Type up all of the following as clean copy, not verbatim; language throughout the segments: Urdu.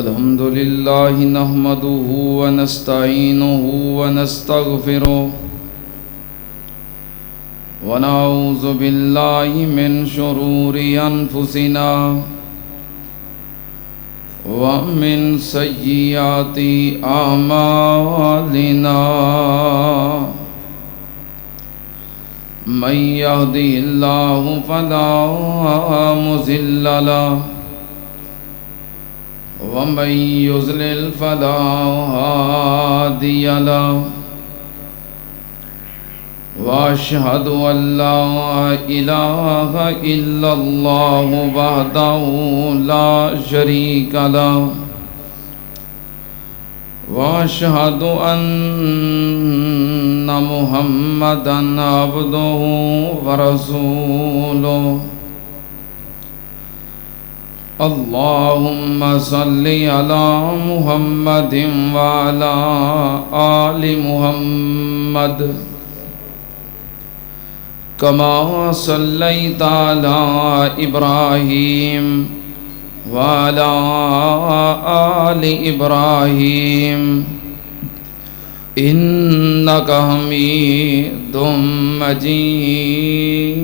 الحمد لله نحمده ونستعينه ونستغفره ونعوذ بالله من شرور أنفسنا ومن سيئات أعمالنا من يهده الله فلا مضل له ومن يضلل فلا هادي له وأشهد أن لا إله إلا الله وحده لا شريك له وأشهد أن محمدًا عبده ورسوله اللهم صل على محمد وعلى آل محمد كما صليت على إبراهيم وعلى آل إبراهيم إنك حميد مجيد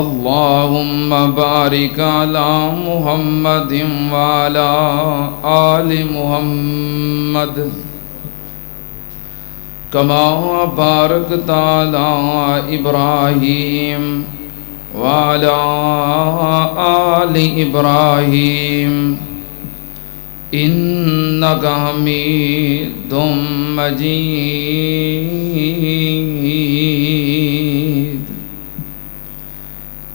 اللهم بارك على محمد وعلى آل محمد كما باركت على إبراهيم وعلى آل إبراهيم إنك حميد مجيد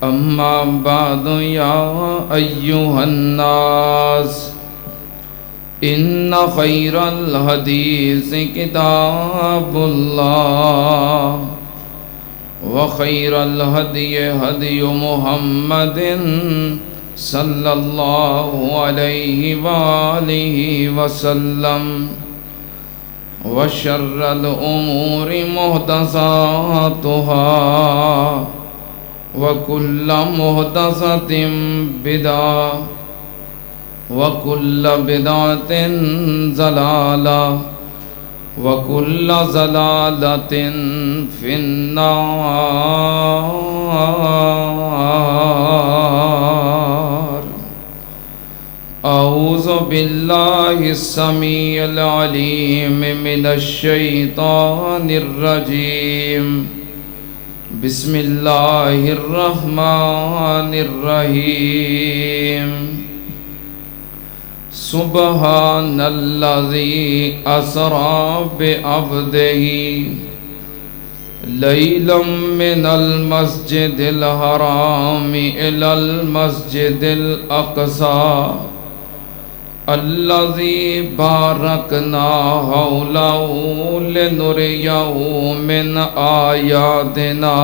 أما بعد يا أيها الناس إن خير الحديث كتاب الله وخير الهدي هدي محمد صلى الله عليه وآله وسلم وشر الأمور محدثاتها وكل محدثة بدعة وكل بدعة ضلالة وكل ضلالة في النار أعوذ بالله السميع العليم من الشيطان الرجيم بسم الله الرحمن الرحيم سبحان الذي أسرى بعبده ليلا من المسجد الحرام إلى المسجد الأقصى الذي باركنا حوله لنريه من آياتنا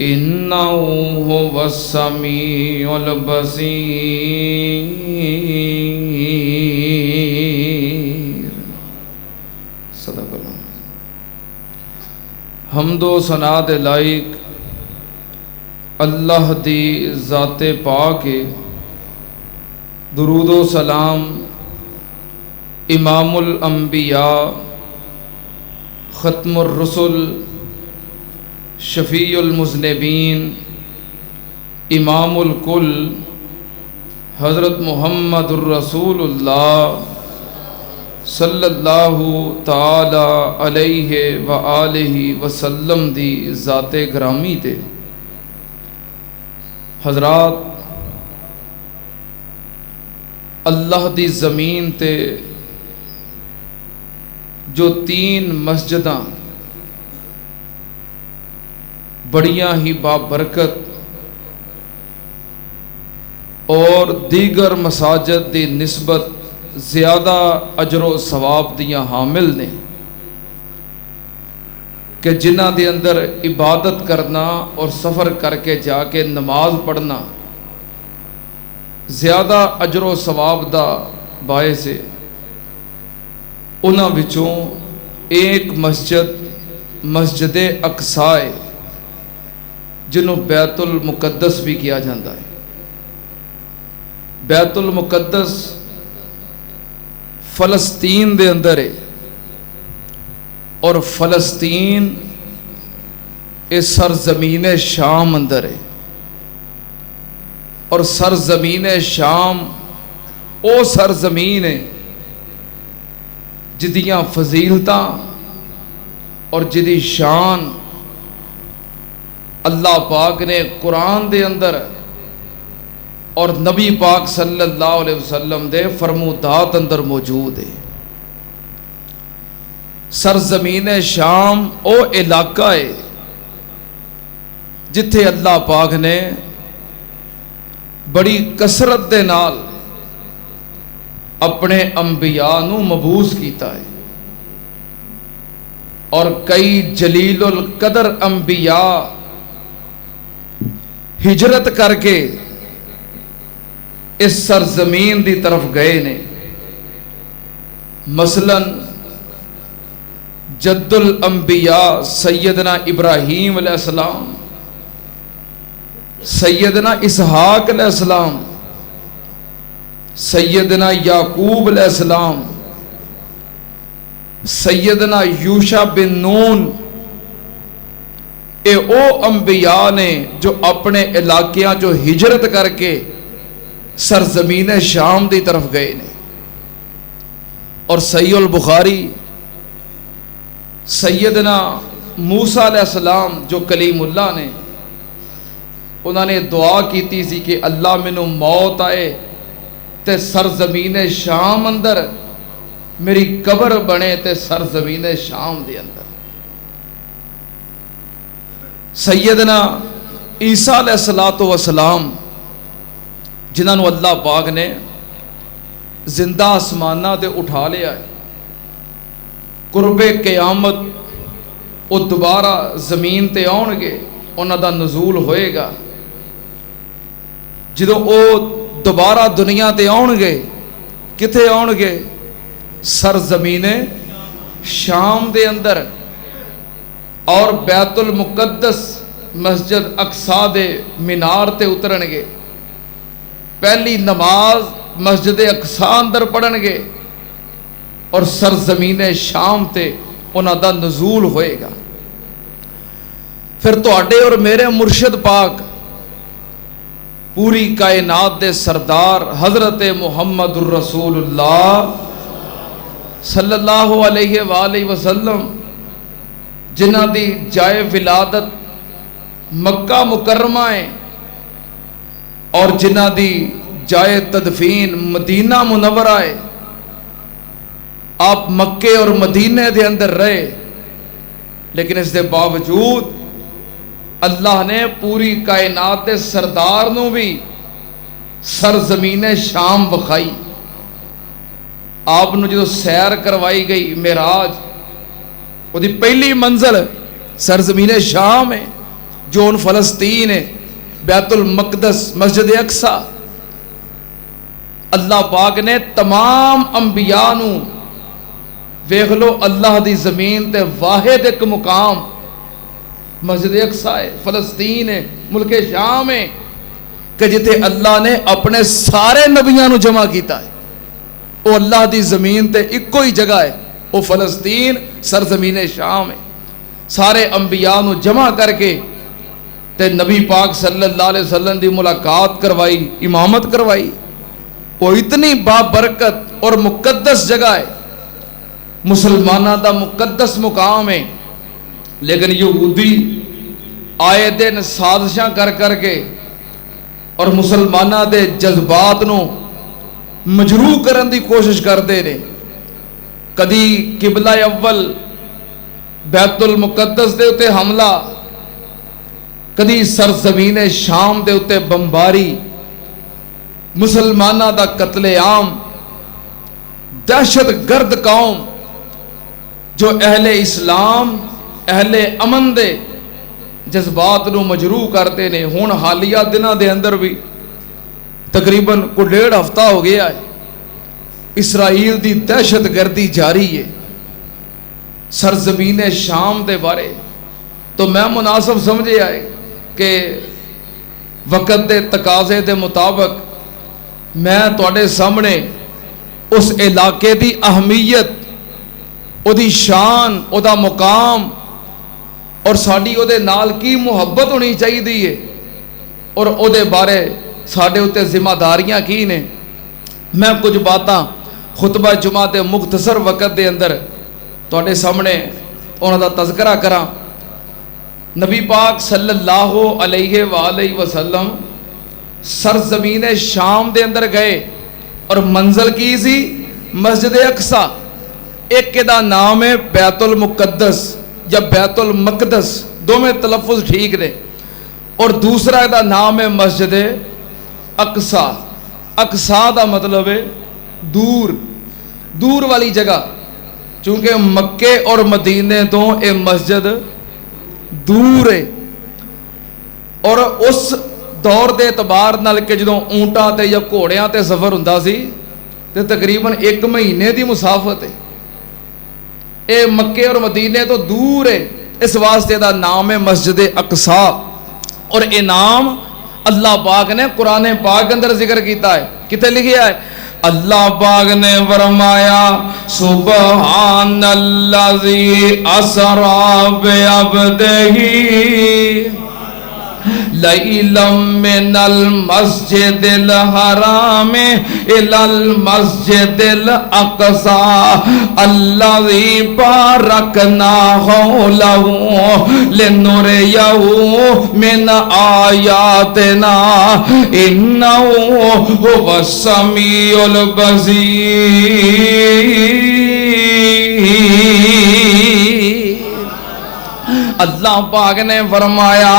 إنه هو السميع البصير صدق اللہ. حمد و ثنا دے لائق اللہ دی ذات پاک ہے. درود و سلام امام الانبیاء ختم الرسل شفیع المذنبین امام الکل حضرت محمد الرسول اللہ صلی اللہ تعالی علیہ وآلہ وسلم دی ذات گرامی تے. حضرات اللہ دی زمین تے جو 3 مسجداں بڑیاں ہی بابرکت اور دیگر مساجد دی نسبت زیادہ اجر و ثواب دیاں حامل نے کہ جنہ دے اندر عبادت کرنا اور سفر کر کے جا کے نماز پڑھنا زیادہ اجر و ثواب دا باعث ہے. انہاں وچوں ایک مسجد مسجد اقصی جنہوں بیت المقدس بھی کیا جاتا ہے۔ بیت المقدس فلسطین دے اندر ہے، اور فلسطین اس سرزمین شام اندر ہے، اور سرزمین شام او سرزمین ہے جدیاں فضیلتاں اور جدی شان اللہ پاک نے قرآن دے اندر اور نبی پاک صلی اللہ علیہ وسلم دے فرمودات اندر موجود ہے۔ سرزمین شام او علاقہ ہے جتھے اللہ پاک نے بڑی کثرت دے نال اپنے انبیاء نو مبعوث کیتا ہے، اور کئی جلیل القدر انبیاء ہجرت کر کے اس سرزمین دی طرف گئے نے۔ مثلا جد الانبیاء سیدنا ابراہیم علیہ السلام، سیدنا اسحاق علیہ السلام، سیدنا یعقوب علیہ السلام، سیدنا یوشع بن نون، اے او انبیاء نے جو اپنے علاقیاں جو ہجرت کر کے سرزمین شام دی طرف گئے نے۔ اور صحیح البخاری سیدنا موسیٰ علیہ السلام جو کلیم اللہ نے، انہوں نے دعا کیتی سی کہ اللہ مینوں موت آئے تے سرزمین شام اندر میری قبر بنے تے سرزمین شام دے اندر۔ سیدنا عیسیٰ علیہ السلام جنہوں اللہ پاک نے زندہ آسمانہ تے اٹھا لیا ہے، قرب قیامت وہ دوبارہ زمین تے آن گے، انہوں دا نزول ہوئے گا۔ جدوں وہ دوبارہ دنیا تے آن گے، کتے آن گے؟ سرزمین شام دے اندر، اور بیت المقدس مسجد اقصی دے مینار تے اترن گے، پہلی نماز مسجد اقصی اندر پڑھن گے، اور سرزمین شام تے انہاں دا نزول ہوئے گا۔ پھر تواڈے اور میرے مرشد پاک پوری کائنات دے سردار حضرت محمد الرسول اللہ صلی اللہ علیہ وآلہ وسلم، جنہ دی جائے ولادت مکہ مکرمہ ہے اور جنہ دی جائے تدفین مدینہ منورہ ہے، آپ مکے اور مدینے دے اندر رہے، لیکن اس دے باوجود اللہ نے پوری کائنات دے سردار نو بھی سرزمین شام وکھائی۔ آپ نو جو سیر کروائی گئی معراج، وہ دی پہلی منزل سرزمین شام ہے، جو ان فلسطین ہے، بیت المقدس مسجد اقصی۔ اللہ پاک نے تمام انبیاء نو ویکھ لو، اللہ دی زمین تے واحد ایک مقام مسجد اقصی ہے، فلسطین ہے، ملک شام ہے، کہ جتے اللہ نے اپنے سارے نبیاں نو جمع کیتا ہے۔ وہ اللہ دی زمین تے ایک کوئی جگہ ہے، وہ فلسطین سرزمین شام ہے۔ سارے انبیاء نو جمع کر کے تے نبی پاک صلی اللہ علیہ وسلم دی ملاقات کروائی، امامت کروائی۔ وہ اتنی بابرکت اور مقدس جگہ ہے، مسلمانہ دا مقدس مقام ہے، لیکن یہودی آئے دن سازشاں کر کے اور مسلمانہ دے جذبات نو مجروح کرن دی کوشش کرتے نے۔ کدی قبلہ اول بیت المقدس دے اتے حملہ، کدی سرزمین شام دے اتے بمباری، مسلمانہ دا قتل عام، دہشت گرد قوم جو اہل اسلام اہل امن دے جذبات نو مجروح کرتے نے۔ ہون حالیہ دنہ دے اندر بھی تقریباً کو 1.5 ہفتہ ہو گیا ہے، اسرائیل دی دہشت گردی جاری ہے سرزمین شام دے بارے۔ تو میں مناسب سمجھے آئے کہ وقت دے تقاضے دے مطابق میں تواڈے سامنے اس علاقے دی اہمیت، او دی شان، او دا مقام اور ساڈی او دے نال کی محبت ہونی چاہیے اور او دے بارے ساڈے اُتے ذمہ داریاں کی نے، میں کچھ باتاں خطبہ جمعہ دے مختصر وقت دے اندر تواڈے سامنے انہاں دا تذکرہ کراں۔ نبی پاک صلی اللہ علیہ وآلہ وسلم سرزمین شام دے اندر گئے اور منزل کی سی مسجد اقصی، ایک دا نام ہے بیت المقدس یا بیت المقدس، دو میں تلفظ ٹھیک نے، اور دوسرا دا نام ہے مسجد اقصی۔ اقصی دا مطلب ہے دور، دور والی جگہ، چونکہ مکے اور مدینے تو اے مسجد دور ہے، اور اس دور دے اعتبار نال کہ جدوں اونٹاں تے یا گھوڑیاں تے سفر ہوندا سی تے تقریباً 1 مہینے دی مسافت ہے، اے مکے اور مدینے تو دور ہے، اس واسطے دا نام ہے مسجد اقصی۔ اور اے نام اللہ پاک نے قرآن پاک اندر ذکر کیتا ہے، کتے لکھیا ہے؟ اللہ پاک نے فرمایا سبحان الذی اسری بعبدہ لیلا من المسجد الحرام الی المسجد الاقصی الذی بارکنا حولہ لنریہ من آیاتنا انہ هو السمیع البصیر۔ اللہ پاک نے فرمایا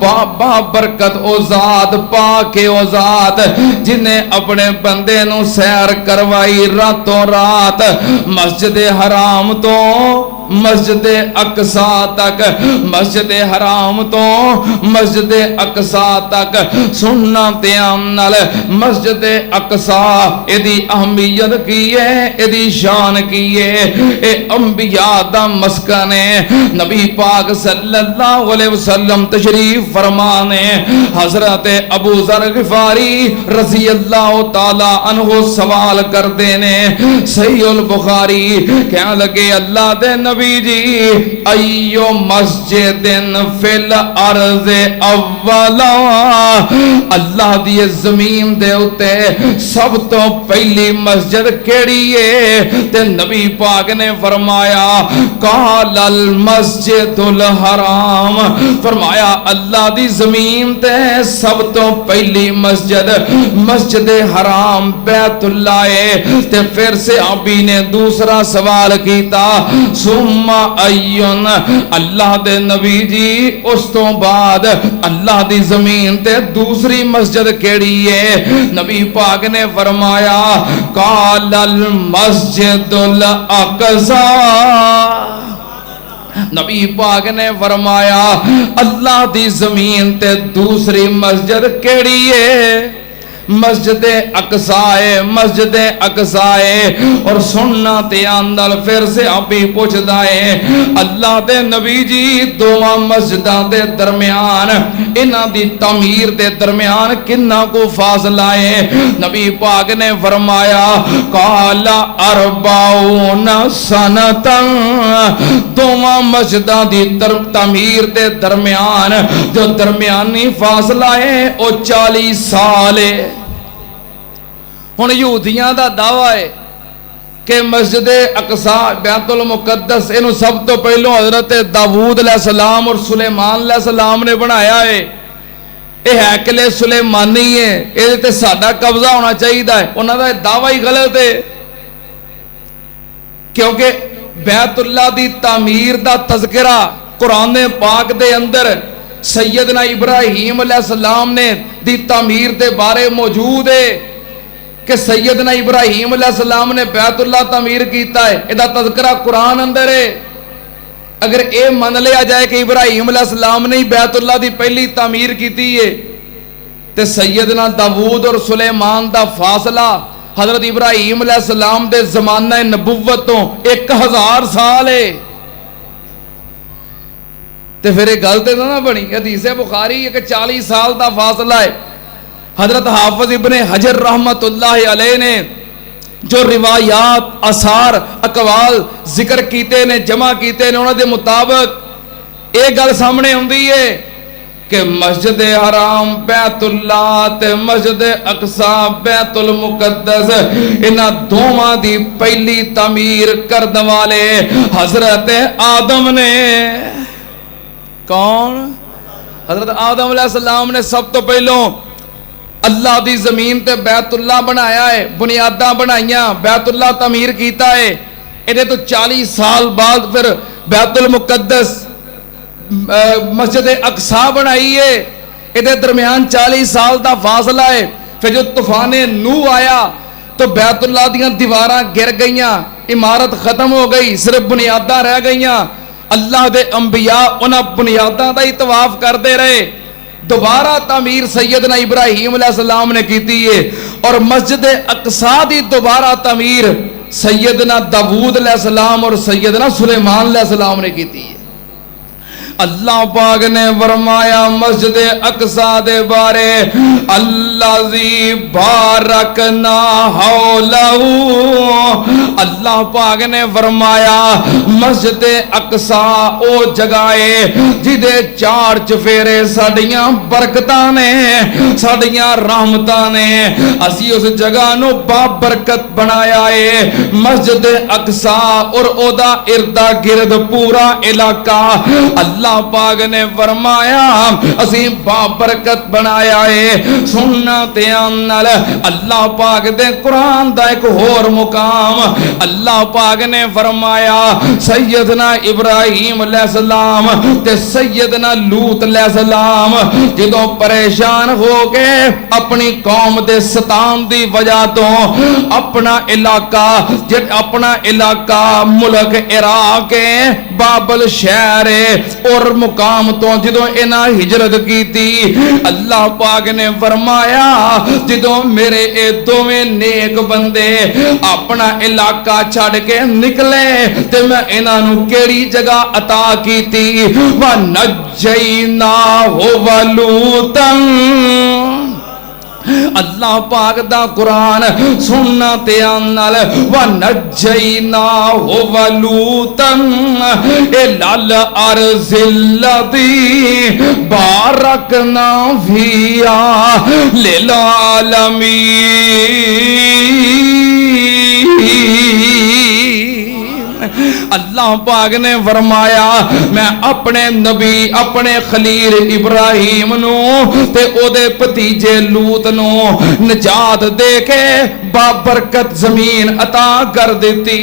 بابا برکت او ذات، پاک او ذات جنہیں اپنے بندے نو سیر کروائی راتوں رات مسجد حرام تو مسجد اقصی تک، مسجد حرام تو مسجد اقصی تک۔ سننا تیام نال مسجد اقصی ایدی اہمیت کی ہے، ایدی شان کی ہے، اے انبیاء دا مسکن ہے۔ نبی پاک صلی اللہ علیہ وسلم تشریف فرمانے، حضرت ابو ذر غفاری رضی اللہ تعالی عنہ سوال کر دینے، صحیح البخاری کہنے لگے اللہ دے نبی جی ایو مسجد فی الارض اولا، اللہ دی زمین دے اتے سب تو پہلی مسجد کیڑی ہے؟ تے نبی پاک نے فرمایا قال المسجد الحرام، فرمایا اللہ دی زمین تے سب تو پہلی مسجد مسجد حرام بیت اللہ ہے۔ تے پھر سے آبی نے دوسرا سوال کیتا ثم ایون، اللہ دے نبی جی اس تو بعد اللہ دی زمین تے دوسری مسجد کیڑی ہے؟ نبی پاک نے فرمایا قال المسجد الاقصی، نبی پاک نے فرمایا اللہ دی زمین تے دوسری مسجد کیڑی ہے؟ مسجد اقصی، مسجد اقصی۔ اور سننا تے اندر پھر سے ابھی پوچھدا ہے اللہ دے نبی جی دوواں مسجداں دے درمیان انہاں دی تعمیر دے درمیان کنا کو فاصلہ ہے؟ نبی پاک نے فرمایا قال 40 سنتا، دوواں مسجداں دی تعمیر دے درمیان جو درمیانی فاصلہ ہے او 40 سال ہے۔ ہن یہودیاں دا دعویٰ ہے کہ مسجد اقصی بیت المقدس انہوں سب تو پہلو حضرت داؤد علیہ السلام اور سلیمان علیہ السلام نے بنایا ہے، یہ ہیکل سلیمانی ہے، یہ تے ساڈا قبضہ ہونا چاہیے۔ انہاں دا دعویٰ ہی غلط ہے، کیونکہ بیت اللہ دی تعمیر دا تذکرہ قرآن پاک دے اندر سیدنا ابراہیم علیہ السلام نے دی تعمیر دے بارے موجود ہے کہ سیدنا ابراہیم علیہ السلام نے بیت اللہ تعمیر کیتا ہے، یہ تذکرہ قرآن اندر ہے۔ اگر اے من لیا جائے کہ ابراہیم علیہ السلام نے بیت اللہ دی پہلی تعمیر کیتی ہے تے سیدنا داؤد اور سلیمان دا فاصلہ حضرت ابراہیم علیہ السلام دے زمانہ نبوت تو 1000 سال ہے، تے تے پھر یہ گل تے نہ بنی. حدیث بخاری ہے کہ 40 سال دا فاصلہ ہے. حضرت حافظ ابن حجر رحمت اللہ علیہ نے جو روایات آثار اقوال ذکر کیتے نے جمع کیتے نے انہوں دے مطابق ایک گل سامنے ہوندی ہے کہ مسجد حرام بیت اللہ تے مسجد اقصی بیت المقدس انہاں دوواں دی پہلی تعمیر کرن والے حضرت آدم نے. کون؟ حضرت آدم علیہ السلام نے سب تو پہلوں اللہ دی زمین تے بیت اللہ بنایا ہے, بنیاداں بنائیاں, بیت اللہ تعمیر کیتا ہے. انہیں تو 40 سال بعد پھر بیت المقدس مسجد اقصی بنائی ہے. ادھے درمیان 40 سال دا فاصلہ ہے. پھر جو طوفان نوح آیا تو بیت اللہ دیاں دیواراں گر گئیاں, عمارت ختم ہو گئی, صرف بنیاداں رہ گئیاں. اللہ دے انبیاء انہاں بنیاداں دا ہی طواف کرتے رہے. دوبارہ تعمیر سیدنا ابراہیم علیہ السلام نے کیتی ہے, اور مسجد اقصی دی دوبارہ تعمیر سیدنا داؤد علیہ السلام اور سیدنا سلیمان علیہ السلام نے کیتی ہے. اللہ پاک نے فرمایا مسجد اقصی دے بارے الذی بارکنا حولہ, اللہ پاک نے فرمایا مسجد اقصی او جگہ ہے جدے چار چفیرے ساڈیاں برکتاں نے, ساڈیاں رحمتاں نے. اسی اس جگہ نو بابرکت بنایا ہے مسجد اقصی اور او دا ارد گرد پورا علاقہ اللہ پاک نے فرمایا اسی بابرکت بنایا ہے. سننا تیان نال اللہ پاک دے قرآن دا ایک اور مقام اللہ پاک نے فرمایا سیدنا ابراہیم علیہ السلام تے سیدنا لوط علیہ السلام جدوں پریشان ہو کے اپنی قوم دے ستام دی وجہ تو اپنا علاقہ ملک عراق بابل شہر اور مقام تو جدوں انہاں ہجرت کی تھی اللہ پاک نے فرمایا جدوں میرے اے دوویں نیک بندے اپنا علاقہ چھڑ کے نکلے تے میں انہاں نو کیڑی جگہ عطا کیتی وَنَجَّيْنَاهُ وَلُوطًا. اللہ پاک دا قرآن سننا تیان نال وَنَجَّيْنَاهُ وَلُوطًا إِلَى الْأَرْضِ الَّتِي بَارَكْنَا فِيهَا لِلْعَالَمِينَ. اللہ پاک نے فرمایا میں اپنے نبی اپنے خلیل ابراہیم نو تے او دے پتیجے لوط نو نجات دے کے بابرکت زمین عطا کر دیتی.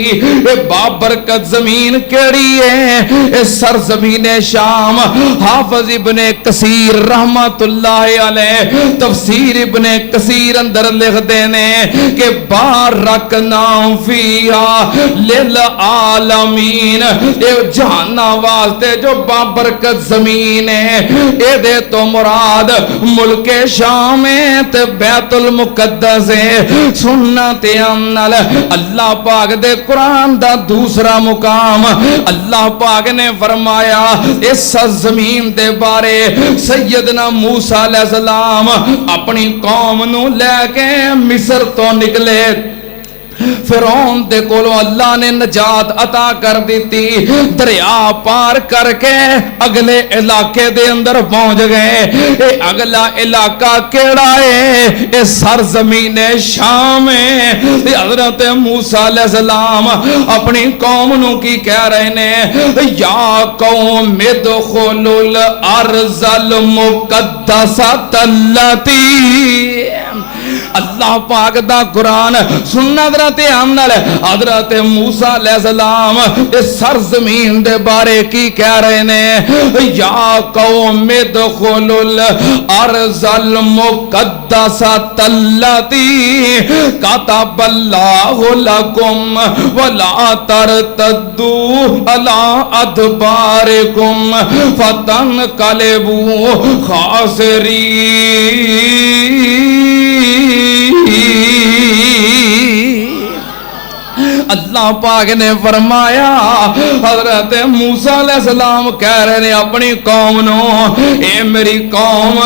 اے بابرکت زمین کیڑی ہے؟ اے سرزمین شام. حافظ ابن کثیر رحمت اللہ علیہ تفسیر ابن کثیر اندر لکھ دینے کہ بارکنا فیہا للعالمین. اے جہانا واسطے جو بابرکت زمین ہے اے دے تو مراد ملک شام تے بیت المقدس ہے. سننا تیامنال اللہ پاک دے قرآن دا دوسرا مقام اللہ پاک نے فرمایا اس زمین دے بارے سیدنا موسیٰ علیہ السلام اپنی قوم نو لے کے مصر تو نکلے. فرعون دے کولو اللہ نے نجات عطا کر دیتی. دریا پار کر کے اگلے علاقے دے اندر پہنچ گئے. اے اگلا علاقہ کیڑا ہے؟ اے سرزمین شام ہے. حضرت موسیٰ علیہ السلام اپنی قوم نو کی کہہ رہے نے یا قوم ادخلوا الارض المقدسۃ التی. اللہ پاک دا قرآن سننا حضرت آمنال حضرت موسیٰ علیہ السلام اس سرزمین دے بارے کی کہہ رہے نے یا قوم ادخلوا الارض المقدسۃ التی کتب اللہ لکم ولا ترتدوا علی ادبارکم فتنقلبوا خاسرین. اللہ اللہ پاک نے فرمایا حضرت موسیٰ علیہ السلام کہہ رہے ہیں اپنی قوم نو اے میری قوم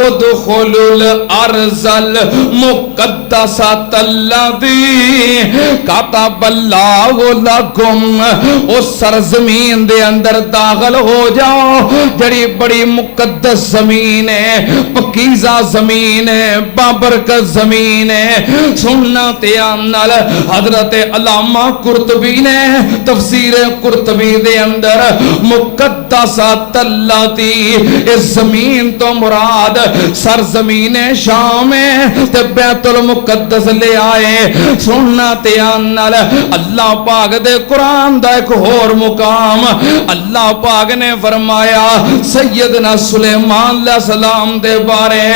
ادخلوا الارض المقدسۃ التی کتب اللہ لکم اس سرزمین دے اندر داخل ہو جاؤ جڑی بڑی مقدس زمین ہے پکیزہ زمین ہے بابرکت زمین ہے سننا تیانال حضرت علامہ قرطبی نے تفسیر قرطبی دے اندر مقدسۃ التی اس زمین تو مراد سرزمین شام ہے تے بیت المقدس لے آئے سننا تیانال اللہ پاک دے قرآن دا ایک اور مقام اللہ پاک نے فرمایا سیدنا سلیمان علیہ السلام دے بارے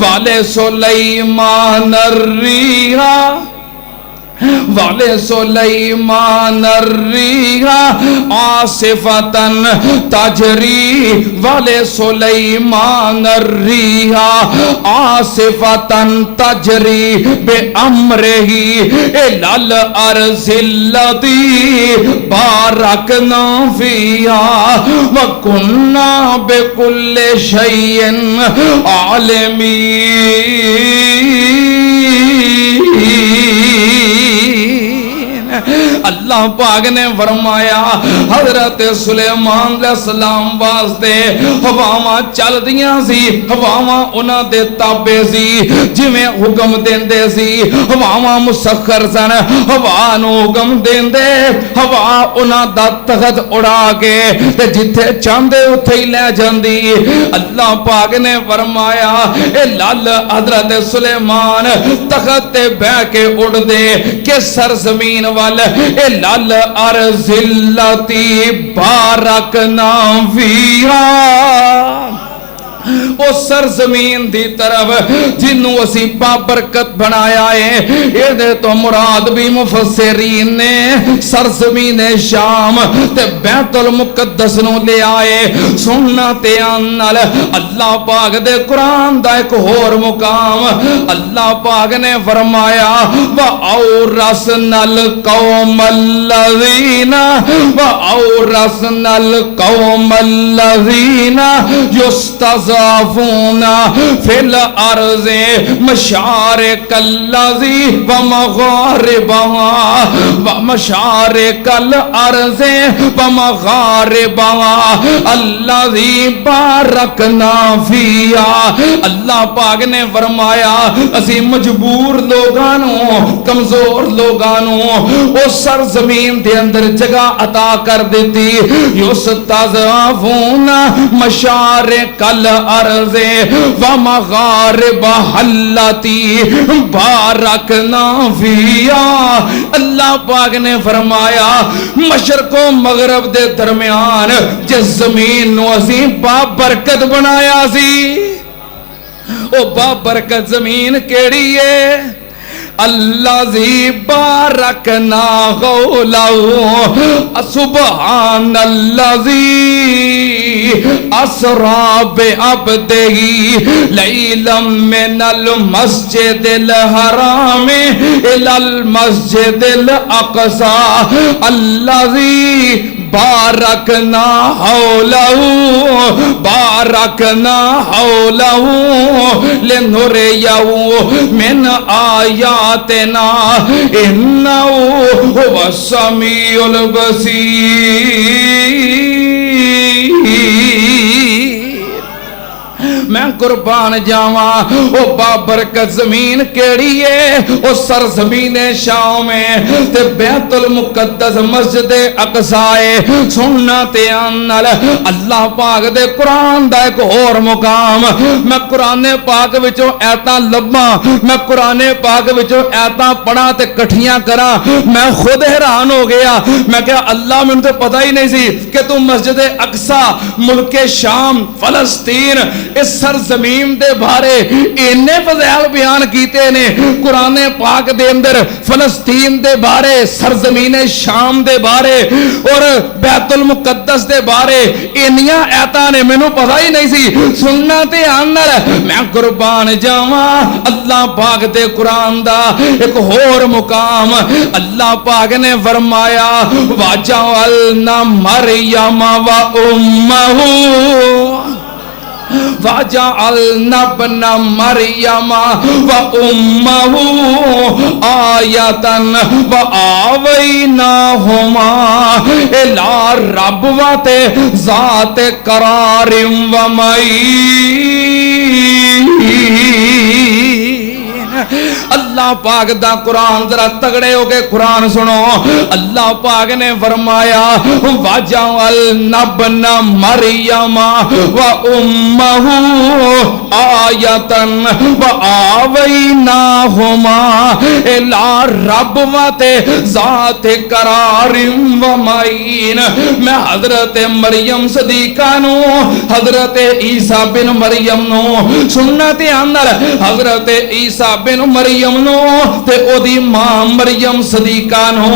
والے سلیمان الریحہ والے سلیمان الریحہ عاصفۃ تجری والے سلیمان الریحہ عاصفۃ تجری بامرہ الی الارض التی بارکنا فیہا وکننا بکل شیء عالمین اللہ پاک نے فرمایا حضرت سلیمان علیہ السلام واسطے ہواواں چل دیاں سی ہواواں انہاں دے تابع سی جویں حکم دیندے سی ہواواں مسخر سن ہوا نو حکم دیندے ہوا انہاں دا تخت اڑا کے تے جتھے چاہندے اوتھے ہی لے جاندی اللہ پاک نے فرمایا اے لال حضرت سلیمان تخت تے بیٹھ کے اڑ دے کہ سرزمین وال اے لال ارض التی بارکنا فیہا او سرزمین دی طرف جنوں اسی بابرکت بنایا ہے اے دے تو مراد بھی مفسرین نے سرزمین شام تے بیت المقدس نو لے آئے سننا تیانال اللہ پاک دے قرآن دا ایک اور مقام اللہ پاک نے فرمایا وَأَوْرَثْنَا الْقَوْمَ الَّذِينَ وَأَوْرَثْنَا الْقَوْمَ الَّذِينَ يُسْتَضْعَفُونَ فِي الْأَرْضِ مَشَارِقَ الَّذِي وَمَغَارِبَهَا وَمَشَارِقَ الْأَرْضِ وَمَغَارِبَهَا الَّذِي بَارَكْنَا فِيهَا اللہ پاک نے فرمایا اسی مجبور لوگانوں کمزور لوگانوں اس سرزمین دے اندر جگہ عطا کر دیتی یُسْتَضْعَفُونَ مَشَارِقَ الارض ومغاربها التي بارکنا فیہا اللہ پاک نے فرمایا مشرق و مغرب دے درمیان جس زمین نو اسی بابرکت بنایا سی او بابرکت زمین کیڑی ہے الذی بارکنا غولہو سبحان الذی اسرا بعبدہ لیلا من المسجد الحرام الى المسجد الاقصى الذی بارکنا حولہو لنریہو من آیاتنا انہو هو السمیع البصیر میں قربان جاواں او بابرکت زمین کیڑی ہے او سرزمین شام ہے تے بیت المقدس مسجد اقصی سننا تیانال اللہ پاک دے قرآن دا ایک اور مقام میں قرآن پاک وچوں ایتاں لباں میں قرآن پاک وچوں ایتاں پڑھاں تے کٹھیاں کراں میں خود حیران ہو گیا میں کہا اللہ میں تو پتہ ہی نہیں سی کہ تو مسجد اقصی ملک شام فلسطین اس سرزمین دے بارے اینے فضائل بیان کیتے نے قرآن پاک دے اندر فلسطین دے بارے سرزمین شام دے بارے اور بیت المقدس دے بارے انیاں ایتاں نے مینوں پتہ ہی نہیں سی سننا تے آنر میں قربان جاواں اللہ پاک دے قرآن دا ایک اور مقام اللہ پاک نے فرمایا وَجَعَلْنَا مَرْيَمَ وَأُمَّهُ وَجَعَلْنَا ابْنَ مَرْيَمَ وَأُمَّهُ آيَةً وَآوَيْنَاهُمَا إِلَى رَبْوَةٍ ذَاتِ قَرَارٍ وَمَعِينٍ اللہ پاک دا قرآن ذرا تگڑے ہو کے قرآن سنو اللہ پاک نے فرمایا وَجَعَلْنَا ابْنَ مَرْيَمَ وَأُمَّهُ آيَةً وَآوَيْنَاهُمَا إِلَى رَبْوَةٍ ذَاتِ قَرَارٍ وَمَعِينٍ میں حضرت مریم صدیقہ نو حضرت عیسیٰ بن مریم نو سنت اندر حضرت عیسیٰ بن مریم نو تے او دی ماں مریم صدیقہ نو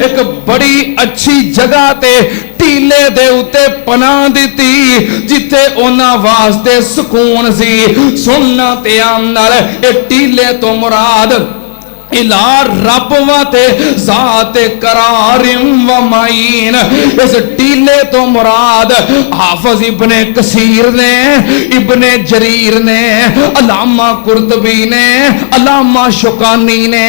ایک بڑی اچھی جگہ تے ٹیلے دے اتے پناہ دیتی جتے اونا واسطے سکون سی سننا تے اندر ایک ٹیلے تو مراد الہ ربوت ذات قرار و معین اس ٹیلے تو مراد حافظ ابن کثیر نے ابن جریر نے علامہ قرطبی نے علامہ شوکانی نے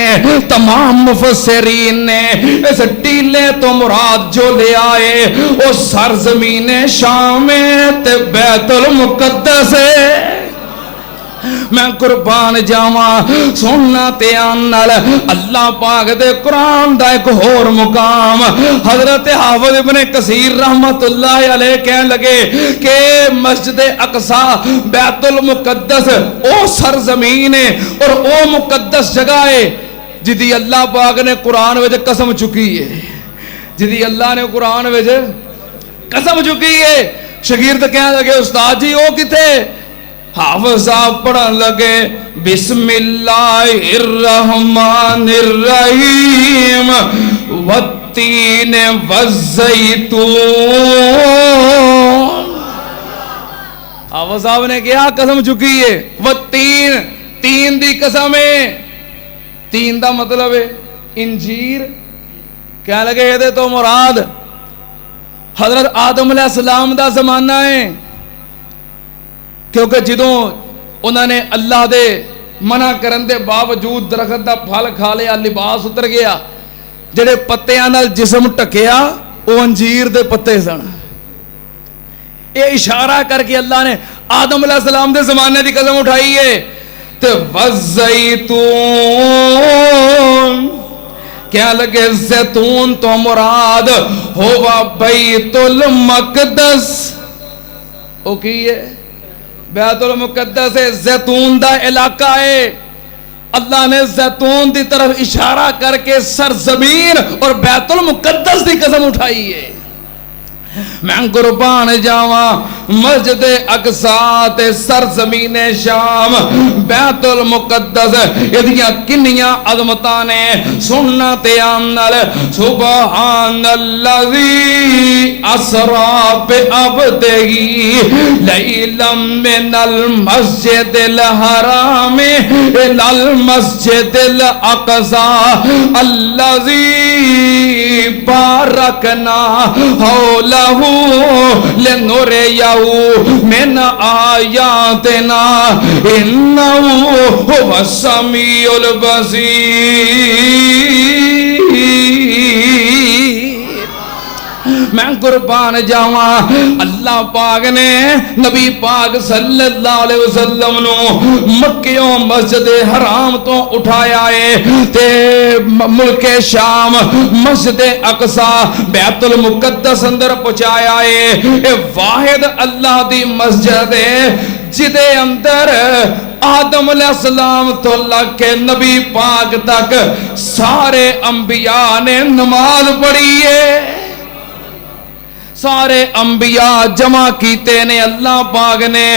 تمام مفسرین نے اس ٹیلے تو مراد جو لے آئے وہ سرزمین شام تے بیت المقدس ہے میں قربان جاواں سننا تے آنال اللہ پاک دے قرآن دا ایک اور مقام حضرت حافظ ابن کثیر رحمت اللہ علیہ کہنے لگے کہ مسجد اقصی بیت المقدس او سرزمین ہے اور او مقدس جگہ ہے جدی اللہ پاک نے قرآن وجہ قسم چکی ہے جدی اللہ نے قرآن وجہ قسم چکی ہے شاگرد کہنے لگے استاد جی او کتے حافظ صاحب پڑھن لگے بسم اللہ الرحمن الرحیم والتین والزیتون حافظ صاحب نے کیا قسم چکی ہے والتین تین دی قسم ہے تین دا مطلب ہے انجیر کہنے لگے یہ دے تو مراد حضرت آدم علیہ السلام دا زمانہ ہے کیونکہ جدوں انہوں نے اللہ دے منع کرن دے باوجود درخت دا پھل کھا لیا لباس اتر گیا جڑے پتیاں نال جسم ٹکیا وہ انجیر دے پتے سن یہ اشارہ کر کے اللہ نے آدم علیہ السلام دے زمانے دی قسم اٹھائی ہے تے والزیتون کیا لگے زیتون تو مراد ہوا بیت المقدس او کی ہے بیت المقدس ہے زیتون دا علاقہ ہے اللہ نے زیتون دی طرف اشارہ کر کے سرزمین اور بیت المقدس دی قسم اٹھائی ہے میں قربان جاواں مسجد اقصی تے سرزمین شام بیت المقدس ادیاں کنیاں عظمتاں نے سننا تے آنال سبحان اللذی اسرا بعبدہ لیلا من المسجد الحرام الى المسجد الاقصی اللذی بارکنا حولا لنريه من آياتنا إنه هو السميع البصير میں قربان جاواں اللہ پاک نے نبی پاک صلی اللہ علیہ وسلم نو مکیوں مسجد حرام تو اٹھایا ہے تے ملک شام مسجد اقصی بیت المقدس اندر پہنچایا ہے اے واحد اللہ دی مسجد ہے جدے اندر آدم علیہ السلام تو لگ کے نبی پاک تک سارے انبیاء نے نماز پڑھی ہے سارے انبیاء جمع کیتے نے اللہ پاک نے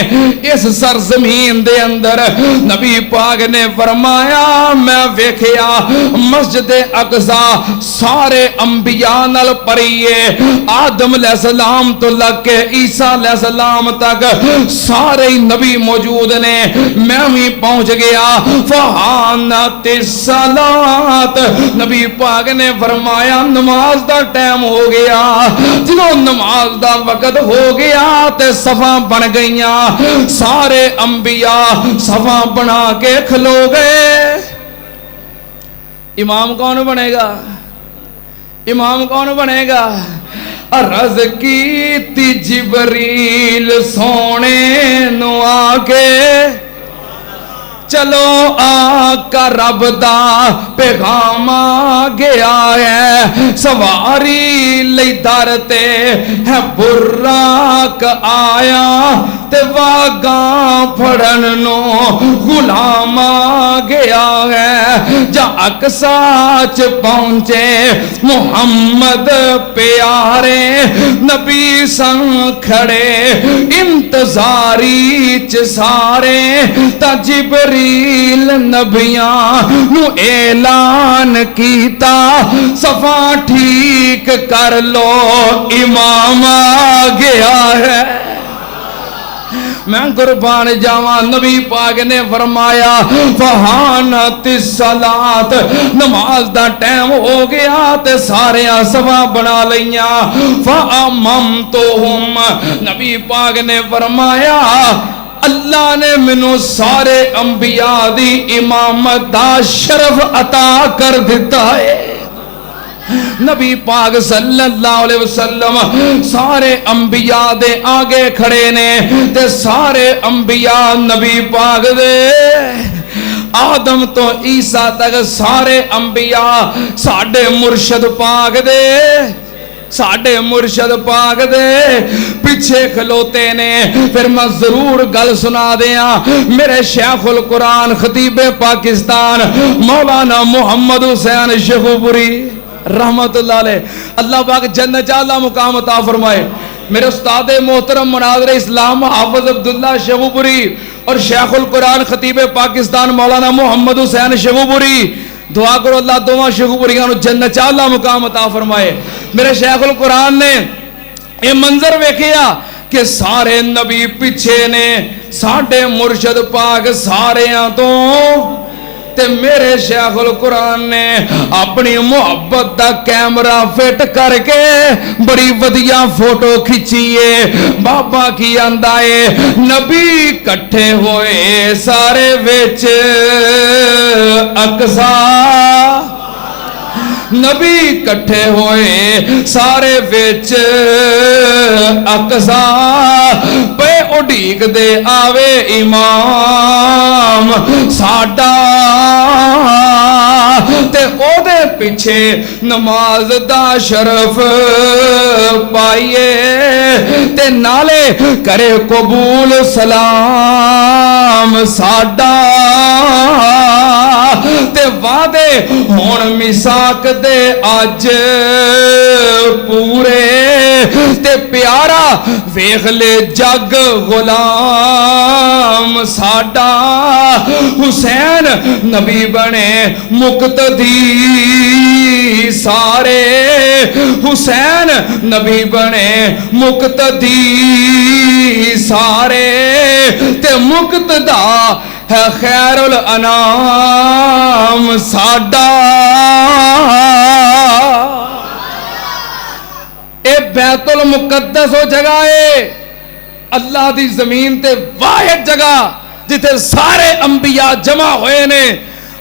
اس سرزمین دے اندر. نبی پاک نے فرمایا میں ویکھیا مسجد اقصی سارے انبیاء نال پریے, آدم علیہ السلام تو لگ کے عیسیٰ علیہ السلام تک سارے نبی موجود نے. میں بھی پہنچ گیا. فحانت الصلاۃ, نبی پاک نے فرمایا نماز دا ٹائم ہو گیا. جدوں نماز دا وقت ہو گیا تے صفاں بن گئیاں. سارے انبیاء صفاں بنا کے کھلو گئے. امام کون بنے گا؟ امام کون بنے گا؟ عرض کی تی جبریل سونے نو آکے چلو آقا رب دا پیغام گیا ہے. سواری لئی در تے ہے براق آیا تے واگاں پھڑن نو غلام گیا ہے. جا اقصی چ پہنچے محمد پیارے نبی سن کھڑے انتظاری چ سارے. تا جبریل نبیاں نو اعلان کیتا صفاں ٹھیک کر لو امام آ گیا ہے. میں قربان جاواں نبی پاک نے فرمایا فحانت الصلاۃ, نماز دا ٹائم ہو گیا تے سارے صفاں بنا لیاں. فاممتہم, نبی پاک نے فرمایا اللہ نے منو سارے انبیاء دی امامت دا شرف عطا کر دیتا ہے. نبی پاک صلی اللہ علیہ وسلم سارے انبیاء دے آگے کھڑے نے تے سارے انبیاء نبی پاک دے آدم تو عیسیٰ تک سارے انبیاء ساڈے مرشد پاک دے ساڈے مرشد پاک دے پیچھے کھلوتے نے. پھر میں ضرور گل سنا دیاں. میرے شیخ القرآن خطیب پاکستان مولانا محمد حسین شیخوپوری رحمت اللہ علیہ, اللہ پاک جنت اعلیٰ مقام عطا فرمائے. میرے استاد محترم مناظر اسلام حافظ عبداللہ شیخوپوری اور شیخ القرآن خطیب پاکستان مولانا محمد حسین شیخوپوری, دعا کرو اللہ دوواں شیخوپوریاں نو جنت اعلیٰ مقام عطا فرمائے. میرے شیخ القرآن نے یہ منظر ویکھیا کہ سارے نبی پیچھے نے, ساڈے مرشد پاک ساریاں تو تے میرے شیخ القرآن نے اپنی محبت دا کیمرہ فٹ کر کے بڑی ودیا فوٹو کھچیے. بابا کی آندائے نبی کٹھے ہوئے سارے وچ اقصی, نبی کٹھے ہوئے سارے وچ اقصی. پے اڈیک دے آوے امام ساڈا تے او دے پیچھے نماز دا شرف پائیے تے نالے کرے قبول سلام ساڈا. تے وعدے ہون میثاق دے اج پورے تے پیارا ویکھ لے جگ غلام ساڈا. حسین نبی بنے مقتدی سارے, حسین نبی بنے مقتدی سارے تے مقتدا ہے خیر الانام ساڈا. اے بیت المقدس ہو جگہ ہے اللہ دی زمین تے واحد جگہ جتے سارے انبیاء جمع ہوئے نے,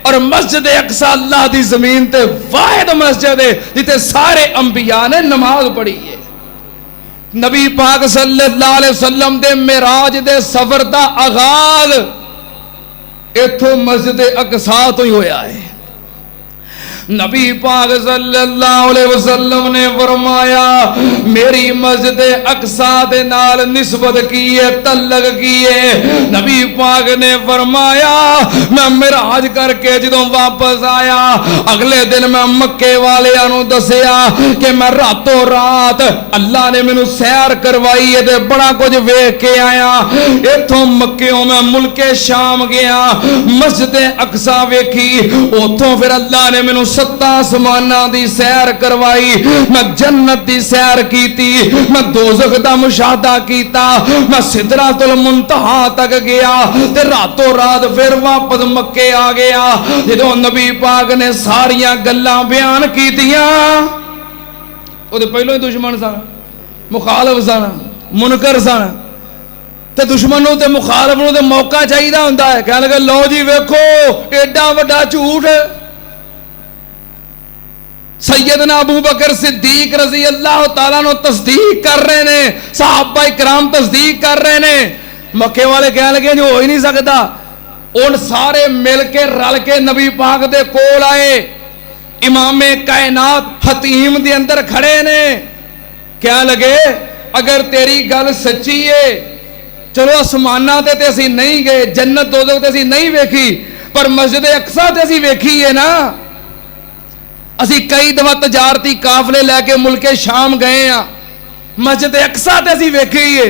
اور مسجد اقصی اللہ دی زمین تے واحد مسجد ہے جتے سارے انبیاء نے نماز پڑھی ہے. نبی پاک صلی اللہ علیہ وسلم دے معراج دے سفر دا آغاز ایتھوں مسجد اقصی تو ہی ہویا ہے. نبی پاک صلی اللہ علیہ وسلم نے فرمایا میری مسجد اقصی دے نال نسبت کی ہے، تعلق کی ہے۔ نبی پاک نے فرمایا میں معراج کر کے جدوں واپس آیا اگلے دن میں مکے والیاں نوں دسیا کہ میں راتوں رات اللہ نے مینوں سیر کروائی ہے تے بڑا کچھ ویکھ کے آیا۔ ایتھوں مکیوں میں ملک شام گیا، مسجد اقصی ویکھی، اوتھوں پھر اللہ نے مینوں 7 آسماناں دی سیر کروائی، میں جنت دی سیر کیتی، میں دوزخ دا مشاہدہ کیتا، میں سدرۃ المنتہا تک گیا تے راتوں رات پھر واپس مکے آ گیا۔ جدوں نبی پاک نے ساریاں گلاں بیان کیتیاں، او تے پہلو ہی دشمن سن، مخالف سن، منکر سن، تے دشمنوں تے مخالف نوں تے موقع چاہیدا ہوندا ہے، کہنے لگے لو جی ویکھو ایڈا وڈا جھوٹ۔ سیدنا ابو بکر صدیق رضی اللہ تعالیٰ عنہ تصدیق کر رہے ہیں، صحابہ کرام تصدیق کر رہے ہیں، مکے والے کہنے لگے جو ہو ہی نہیں سکتا۔ ان سارے مل کے رل کے نبی پاک دے کول آئے، امام کائنات حتیم دے اندر کھڑے نے، کہنے لگے اگر تیری گل سچی ہے چلو آسماناں تے اسی نہیں گئے، جنت دوزخ تے اسی نہیں ویکھی، پر مسجد اقصی تے اسی ویکھی ہے نا۔ اسی کئی دفعہ تجارتی قافلے لے کے ملک شام گئے ہاں، مسجد اقصی تے اسی ویکھی ہے۔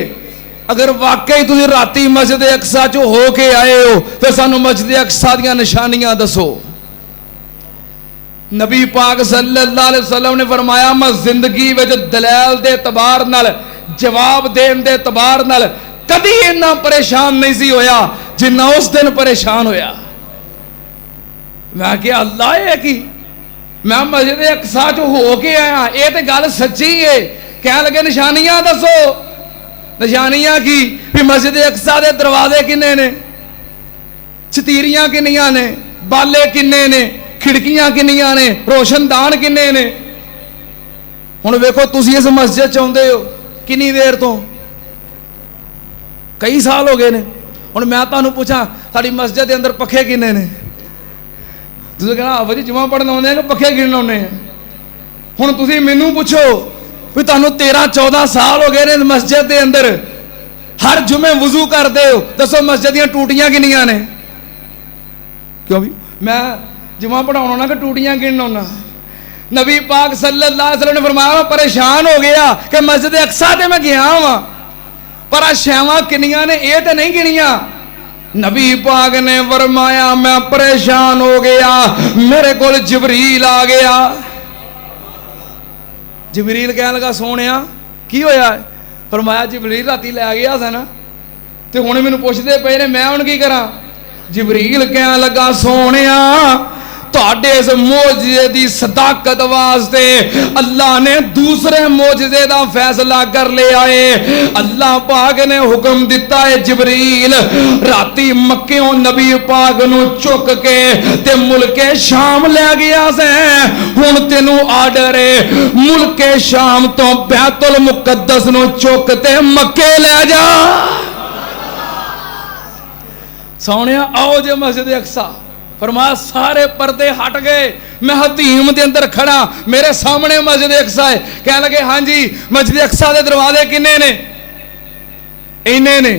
اگر واقعی تسی راتی مسجد اقصی چو ہو کے آئے ہو پھر سانو مسجد اقصی دیاں نشانیاں دسو۔ نبی پاک صلی اللہ علیہ وسلم نے فرمایا میں زندگی وچ دلائل دے اعتبار نال جواب دین دے اعتبار نال کدی اتنا پریشان نہیں سی ہویا جنہ اس دن پریشان ہویا۔ میں کہا اللہ ہے کی میں مسجد اقصی چو ہو کے آیا، یہ تے گل سچی ہے، کہنے لگے نشانیاں دسو۔ نشانیاں کی بھی مسجد اقصی دے دروازے کنے نے، چتیریاں کنیاں نے، بالے کنے نے، کھڑکیاں کنیاں نے، روشن دان کنے نے۔ ہن ویکھو تسی اس مسجد چاہندے ہو کنی دیر تو، کئی سال ہو گئے نے۔ ہن میں تانوں پوچھاں ساڈی مسجد دے اندر پکھے کنے نے؟ تسی کہنا آبا جی جمعہ پڑھن آوندے ہیں کہ پکھے گرن آوندے ہیں؟ ہن تسی مینوں پوچھو بھی تانوں 13-14 سال ہو گئے نے مسجد دے اندر، ہر جمعے وضو کردے ہو، دسو مسجد دیاں ٹوٹیاں کنیاں نے؟ کیوں بھی میں جمعہ پڑھاؤنا نا کہ ٹوٹیاں گرن آنا؟ نبی پاک صلی اللہ علیہ وسلم نے فرمایا میں پریشان ہو گیا کہ مسجد اقصی تے میں گیا ہاں پر شیواں کنیاں نے یہ تے نہیں گنیاں۔ نبی پاک نے فرمایا میں پریشان ہو گیا، میرے کول جبریل آ گیا۔ جبریل کہنے لگا سونیا کی ہویا ہے؟ فرمایا جبریل راتی لے گیا سا نا تے ہن مینوں پوچھدے پئے نے میں ہن کی کراں؟ جبریل کہنے لگا سونیا تہاڈے اس معجزے دی صداقت واسطے اللہ نے دوسرے معجزے دا فیصلہ کر لیا ہے۔ اللہ پاک نے حکم دیتا ہے جبریل راتی مکیوں نبی پاک نو چک کے تے ملک شام لے گیا سے، ہن تینوں آرڈر ہے ملک شام تو بیت المقدس نو چک تے مکے لے جا۔ سونیا آؤ جے مسجد اقصی، فرمایا سارے پردے ہٹ گئے، میں حتیم دے اندر کھڑا، میرے سامنے مسجد اقصی ہے۔ کہنے لگے ہاں جی مسجد اقصی دے دروازے کنے نے؟ اینے نے۔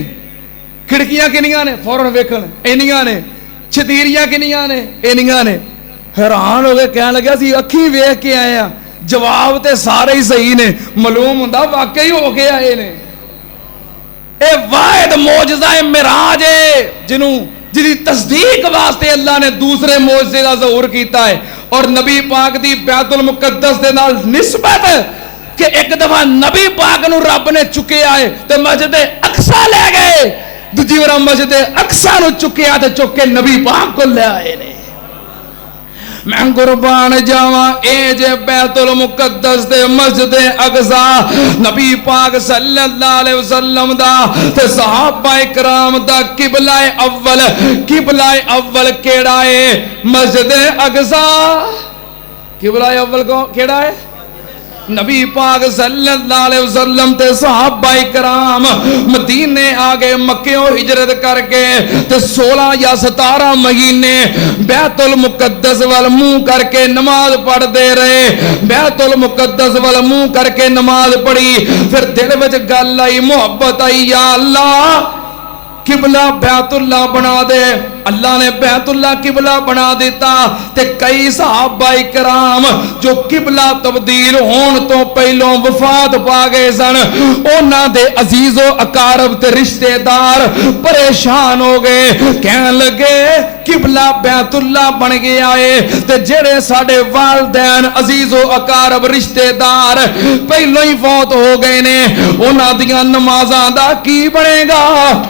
کھڑکیاں کنیاں نے؟ فوراً ویکھن اینیاں نے۔ چھتیریاں کنیاں نے؟ اینیاں نے۔ حیران ہو گئے، کہنے لگے اسی اکھی ویکھ کے آئے ہیں، جواب تے سارے ہی صحیح نے، معلوم ہوندا واقعی ہو کے آئے نے۔ اے واحد معجزہ معراج ہے جنوں جی تصدیق واسطے اللہ نے دوسرے معجزے کا ظہور کیتا ہے، اور نبی پاک دی بیت المقدس دے نال نسبت کہ ایک دفعہ نبی پاک نو رب نے چکے آئے تے مسجد اقصی لے گئے، دوجی بار مسجد اقصی نو چکے آئے تے چک کے نبی پاک کو لے آئے نے۔ میں قربان جاواں اے جے بیت المقدس دے مسجد اقصی نبی پاک صلی اللہ علیہ وسلم دا تے صحابہ اکرام دا قبلہ اول کیڑا ہے؟ مسجد اقصی۔ قبلہ اول کو کیڑا ہے؟ نبی پاک صلی اللہ علیہ وسلم تے صحابہ کرام مدینے آگے مکیوں ہجرت کر کے تے 16 یا 17 مہینے بیت المقدس وال منہ کر کے نماز پڑھ دے رہے، بیت المقدس وال منہ کر کے نماز پڑھی، پھر دل وچ گل آئی، محبت آئی، یا اللہ قبلہ بیت اللہ بنا دے۔ اللہ نے بیت اللہ قبلہ بنا دیتا تے کئی صحابہ کرام جو قبلہ تبدیل ہون تو پہلوں وفات پا گئے سن، اونا دے عزیز و اقارب تے رشتہ دار پریشان ہو گئے، کہنے لگے قبلہ بیت اللہ بن گیا ہے تے جڑے ساڈے والدین عزیز و اقارب رشتہ دار پہلوں ہی فوت ہو گئے نے، اونا دیاں نمازاں دا کی بنے گا،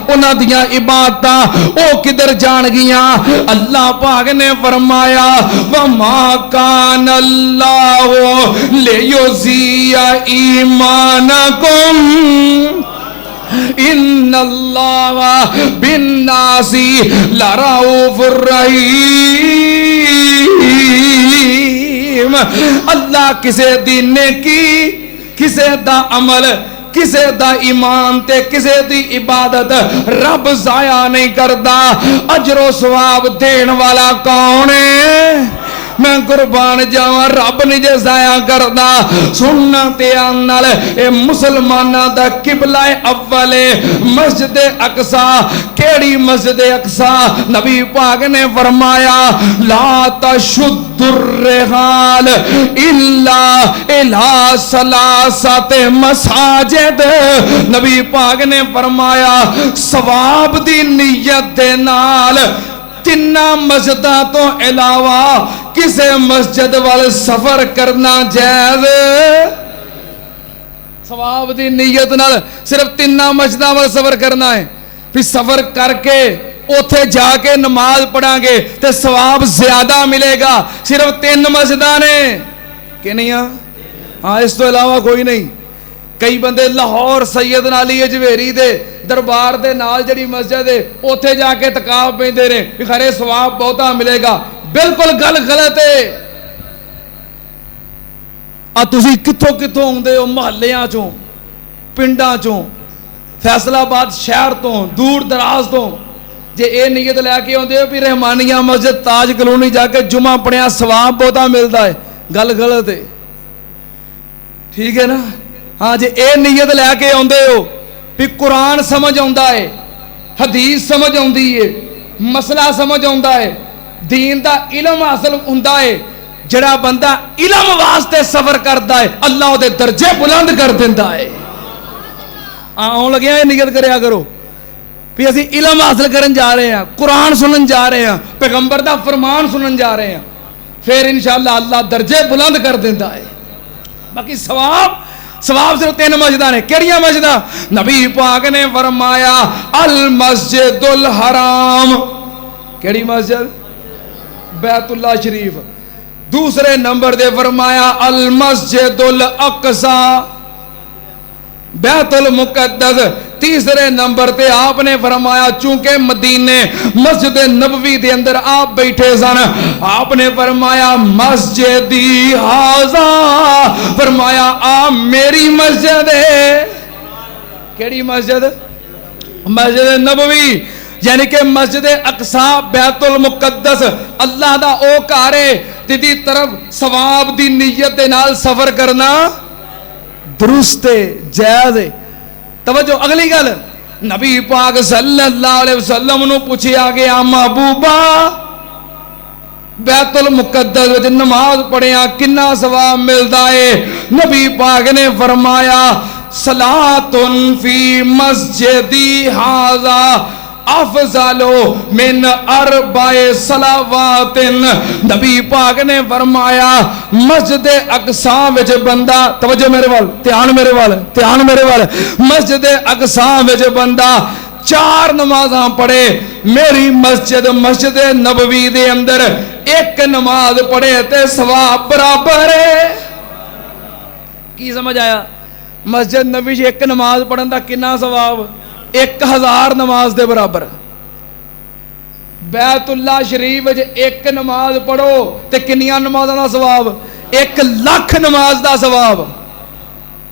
اونا دیاں عبادتاں او کدھر جان گیاں؟ اللہ پاک نے فرمایا وَمَا كَانَ اللَّهُ لِيُضِيعَ إِيمَانَكُمْ إِنَّ اللَّهَ بِالنَّاسِ لَرَءُوفٌ رَحِيمٌ۔ اللہ کسے دی نیکی، کسے دا عمل، کسے دا ایمان تے کسے دی عبادت رب ضائع نہیں کردا، اجر و ثواب دین والا کون ہے؟ میں قربان جاواں رب نہیں جے ضائع کردا۔ سننا تے نال اے مسلماناں دا قبلہ اول مسجد اقصی، کیڑی مسجد اقصی؟ نبی پاک نے فرمایا لا تشد الرحال الا الى ثلاثه مساجد۔ نبی پاک نے فرمایا ثواب دی نیت دے نال تینہ مسجداں تو علاوہ کسے مسجد وال سفر کرنا جائز؟ ثواب دی نیت نال صرف تینہ مسجداں وال سفر کرنا ہے، پھر سفر کر کے اوتھے جا کے نماز پڑھاں گے تے ثواب زیادہ ملے گا۔ صرف 3 مسجداں نے کہ نہیں؟ ہاں اس تو علاوہ کوئی نہیں۔ کئی بندے لاہور سیدنا علی اجویری دے دربار دے نال جڑی مسجد ہے اوتھے جا کے اعتکاف پیندے نے کہ خرے ثواب بہتا ملے گا، بالکل گل غلط ہے۔ تسی کتھوں کتھوں ہوندے ہو، محلیاں چوں، پنڈاں چوں، فیصل آباد شہر تو، دور دراز تو، جے اے نیت لے کے ہوندے ہو بھی رحمانیہ مسجد تاج کلونی جا کے جمعہ پڑھیا ثواب بہتا ملتا ہے، گل غلط ہے، ٹھیک ہے نا؟ ہاں جے اے نیت لے کے ہوندے ہو بھی قرآن سمجھ آندا ہے، حدیث سمجھ آندی ہے، مسئلہ سمجھ آندا ہے، دین دا علم حاصل ہوندا ہے، جڑا بندہ علم واسطے سفر کردا ہے اللہ دے درجے بلند کر دیندا ہے۔ آن لگیا یہ نیت کریا کرو بھی اسی علم حاصل کرن جا رہے ہیں، قرآن سنن جا رہے ہیں، پیغمبر دا فرمان سنن جا رہے ہیں، پھر انشاءاللہ اللہ درجے بلند کر دیندا ہے۔ باقی ثواب صرف 3 مسجداں نے، کیڑیاں مسجداں؟ نبی پاک نے فرمایا المسجد الحرام، کیڑی مسجد؟ بیت اللہ شریف۔ دوسرے نمبر دے فرمایا المسجد الاقصی، بیت المقدس۔ تیسرے نمبر تے آپ نے فرمایا چونکہ مدینے مسجد نبوی دے اندر آپ بیٹھے سن، آپ نے فرمایا مسجدی ھذا، فرمایا آپ میری مسجد ہے۔ کیڑی مسجد؟ مسجد نبوی، یعنی کہ مسجد اقصی بیت المقدس اللہ دا او گھر ہے جدی طرف ثواب دی نیت دے نال سفر کرنا درست ہے، جائز ہے۔ توجہ اگلی گل، نبی پاک صلی اللہ علیہ وسلم نو پوچھیا گیا محبوبہ بیت المقدس وچ نماز پڑھیا کنا ثواب ملدا ہے؟ نبی پاک نے فرمایا صلاۃ فی مسجدی ھذا افضل من 4 صلوات۔ نبی پاک نے فرمایا مسجد اقصی وچ بندہ، توجہ میرے وال، دھیان میرے وال، دھیان میرے وال، مسجد اقصی وچ بندہ 4 نمازاں پڑھے، میری مسجد نبوی دے اندر 1 نماز پڑھے تے ثواب برابر ہے۔ کی سمجھ آیا؟ مسجد نبوی 1 نماز پڑھن دا کنا ثواب؟ 1000 نماز دے برابر۔ بیت اللہ شریف وچ 1 نماز پڑھو تے کنیاں نمازاں دا ثواب؟ 1 لاکھ نماز دا ثواب۔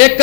1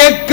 1